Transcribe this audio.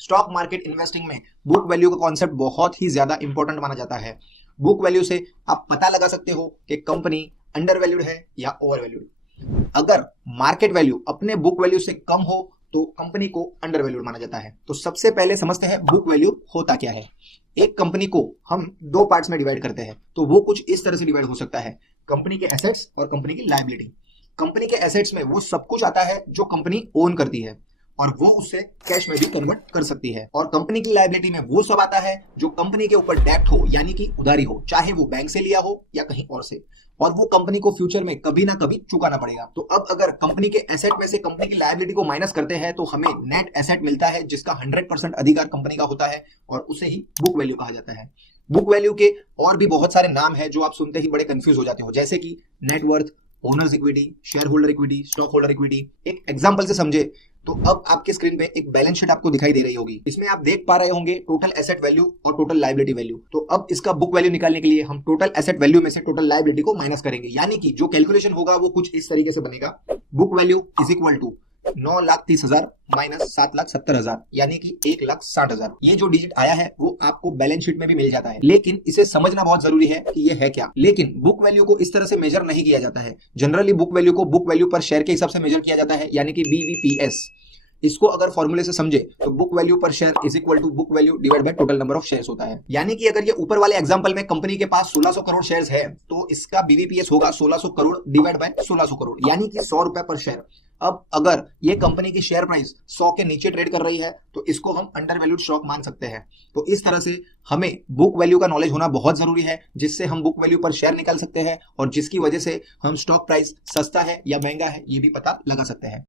Stock market investing में book value का concept बहुत ही ज्यादा इंपॉर्टेंट माना जाता है। बुक वैल्यू से आप पता लगा सकते हो कि कंपनी अंडर वैल्यूड है या ओवर वैल्यूड। अगर मार्केट वैल्यू अपने बुक वैल्यू से कम हो तो कंपनी को अंडर वैल्यूड माना जाता है। तो सबसे पहले समझते हैं बुक वैल्यू होता क्या है। एक कंपनी को हम दो पार्ट्स में डिवाइड करते हैं, तो वो कुछ इस तरह से डिवाइड हो सकता है, कंपनी के एसेट्स और कंपनी की लायबिलिटी। कंपनी के एसेट्स में वो सब कुछ आता है जो कंपनी ओन करती है और वो उससे कैश में भी कन्वर्ट कर सकती है, और कंपनी की लायबिलिटी में वो सब आता है जो कंपनी के ऊपर डेब्ट हो यानी कि उधारी हो, चाहे वो बैंक से लिया हो या कहीं और से, और वो कंपनी को फ्यूचर में कभी ना कभी चुकाना पड़ेगा। तो अब अगर कंपनी के एसेट में से कंपनी की लायबिलिटी को माइनस करते हैं तो हमें नेट एसेट मिलता है जिसका 100% अधिकार कंपनी का होता है और उसे ही बुक वैल्यू कहा जाता है। बुक वैल्यू के और भी बहुत सारे नाम हैं जो आप सुनते ही बड़े कंफ्यूज हो जाते हो, जैसे कि net worth, owners equity, share holder equity, stock holder equity. एक एग्जांपल से समझे तो अब आपके स्क्रीन पे एक बैलेंस शीट आपको दिखाई दे रही होगी। इसमें आप देख पा रहे होंगे टोटल एसेट वैल्यू और टोटल लायबिलिटी वैल्यू। तो अब इसका बुक वैल्यू निकालने के लिए हम टोटल एसेट वैल्यू में से टोटल लायबिलिटी को माइनस करेंगे, यानी कि जो कैलकुलेशन होगा वो कुछ इस तरीके से बनेगा। Book value is equal to 9,30,000 minus 7,70,000 यानी कि 1,60,000। ये जो डिजिट आया है वो आपको बैलेंस शीट में भी मिल जाता है, लेकिन इसे समझना बहुत जरूरी है कि ये है क्या। लेकिन बुक वैल्यू को इस तरह से मेजर नहीं किया जाता है। जनरली बुक वैल्यू को बुक वैल्यू पर शेयर के हिसाब से मेजर किया जाता है, यानी कि BVPS। इसको अगर फॉर्मूले से समझे तो बुक वैल्यू पर share is equal to book value divide by total number of shares होता है। यानी कि अगर ये ऊपर वाले एग्जांपल में कंपनी के पास 1600 करोड़ शेयर्स है तो इसका BVPS होगा 1600 करोड़ डिवाइड बाय 1600 करोड़, यानी कि 100 रुपए पर शेयर। अब अगर ये कंपनी की शेयर प्राइस 100 के नीचे ट्रेड कर रही है तो इसको हम अंडर वैल्यूड स्टॉक मान सकते हैं। तो इस तरह से हमें बुक वैल्यू का नॉलेज होना बहुत जरूरी है, जिससे हम बुक वैल्यू पर शेयर निकाल सकते हैं और जिसकी वजह से हम स्टॉक प्राइस सस्ता है या महंगा है ये भी पता लगा सकते हैं।